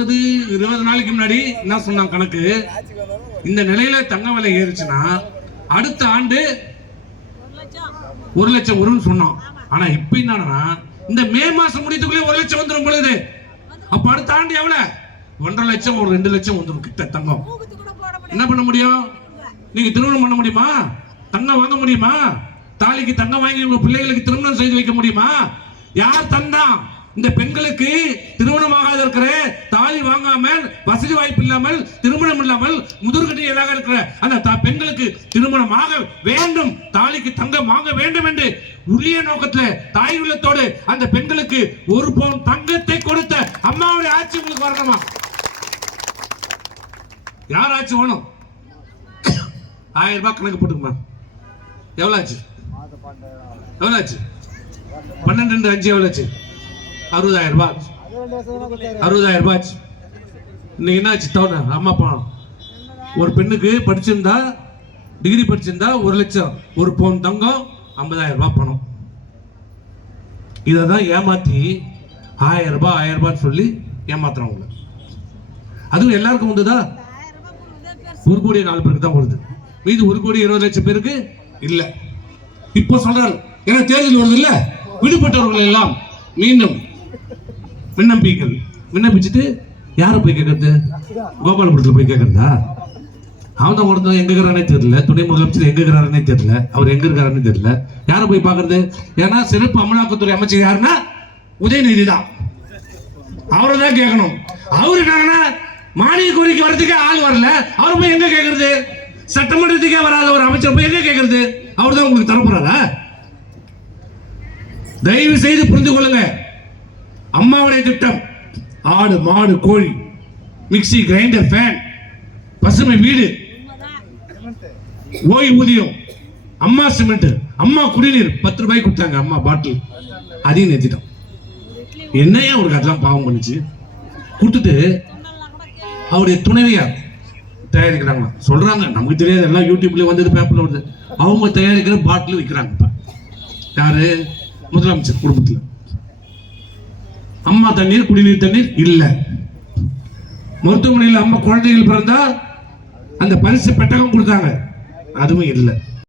சொன்னது 20 நாளைக்கு முன்னாடி என்ன சொன்னாங்க கணக்கு, இந்த நிலையில தங்க விலை ஏறிச்சுன்னா அடுத்த ஆண்டு 1 லட்சம் வரும்னு சொன்னோம். ஆனா இப்ப என்னன்னா இந்த மே மாசம் முடியத்துக்குள்ளே 1 லட்சம் வந்துடும் பொழுது. அப்ப அடுத்த ஆண்டு எவ்வளவு? 1.5 லட்சம், ஒரு 2 லட்சம் வந்துடும் கிட்ட தங்கம். என்ன பண்ண முடியும்? நீங்க திருமணம் பண்ண முடியுமா? தங்கம் வாங்க முடியுமா? தாலிக்கு தங்கம் வாங்கி உங்க பிள்ளைகளுக்கு திருமணம் செய்து வைக்க முடியுமா? யார் தந்தா? இந்த பெண்களுக்கு திருமணமாக இருக்கிற, தாலி வாங்காமல், வசதி வாய்ப்பு இல்லாமல், திருமணம் இல்லாமல் முதிர்கட்டியதாக இருக்கிற அந்த பெண்களுக்கு திருமணமாக வேண்டும், தாலிக்கு தங்கம் வாங்க வேண்டும் என்று உரிய நோக்கத்தில் தாய் உள்ளத்தோடு அந்த பெண்களுக்கு 1 பவுன் தங்கத்தை கொடுத்த அம்மாவுடைய ஆட்சி உங்களுக்கு வரணுமா? யார் ஆட்சி வேணும்? 1000 ரூபாய் கணக்கு போட்டுக்குமா? எவ்வளவு ஆச்சு? எவ்வளவு ஆச்சு? 12 5 எவ்வளவு ஆச்சு? 60,000 ரூபாய். 60,000 ரூபாய். இன்னைக்கு என்ன ஆச்சு? அம்மா பணம். ஒரு பெண்ணுக்கு படிச்சிருந்தா, டிகிரி படிச்சிருந்தா 1 லட்சம், 1 பவுன் தங்கம், 50,000 ரூபாய் பணம். இதான் ஏமாத்தி 1000 ரூபாய் சொல்லி ஏமாத்துறவங்க. அதுவும் எல்லாருக்கும் வந்துதா? 1 கோடி 4 பேருக்கு தான் வருது. மீது 1 கோடி 20 லட்சம் பேருக்கு இல்ல. இப்போ சொல்றாரு, ஏன்னா தேர்தல் வருது இல்ல, விடுபட்டவர்கள் எல்லாம் மீண்டும் விண்ணப்பிச்சுட்டு யாரை போய் கேட்கறது? கோபாலபுரத்தில் போய் கேட்கறதா? அவன் தான் ஒருத்தன் எங்க இருக்கிறானே தெரியல, துணை முதலமைச்சர் எங்க இருக்கிறாருன்னே தெரியல, அவர் எங்க இருக்காருன்னு தெரியல. யாரை போய் பாக்குறது? ஏன்னா சிறப்பு அமலாக்கத்துறை அமைச்சர் யாருன்னா உதயநிதி தான். அவரை தான் கேட்கணும். அவரு என்னன்னா மானிய கோரிக்கை வரதுக்கே ஆள் வரல, அவரை போய் எங்க கேட்கறது? சட்டமன்றத்துக்கே வராத ஒரு அமைச்சர் போய் எங்க கேட்கறது? அவர் தான் உங்களுக்கு தரப்போறாரா? தயவு செய்து புரிந்து கொள்ளுங்க. அம்மாவுடைய திட்டம் ஆடு மாடு கோழி, மிக்சி கிரைண்டர், ஃபேன், பசுமை வீடு, ஓய்வூதியம், அம்மா சிமெண்ட், அம்மா குடிநீர் 10 ரூபாய் கொடுத்தாங்க, அம்மா பாட்டில், அதையும் நிறுத்திட்டோம். என்னையா அவருக்கு அதெல்லாம் பாவம் பண்ணிச்சு? கொடுத்துட்டு அவருடைய துணைவியார் தயாரிக்கிறாங்க சொல்றாங்க, நமக்கு தெரியாது, எல்லாம் யூடியூப்ல வந்தது, பேப்பர்ல வருது. அவங்க தயாரிக்கிற பாட்டில் விற்கிறாங்க. யாரு? முதலமைச்சர் குடும்பத்தில். அம்மா தண்ணீர், குடிநீர் தண்ணீர் இல்ல. மருத்துவமனையில் அம்மா குழந்தைகள் பிறந்தா அந்த பரிசு பெட்டகம் கொடுத்தாங்க, அதுவும் இல்லை.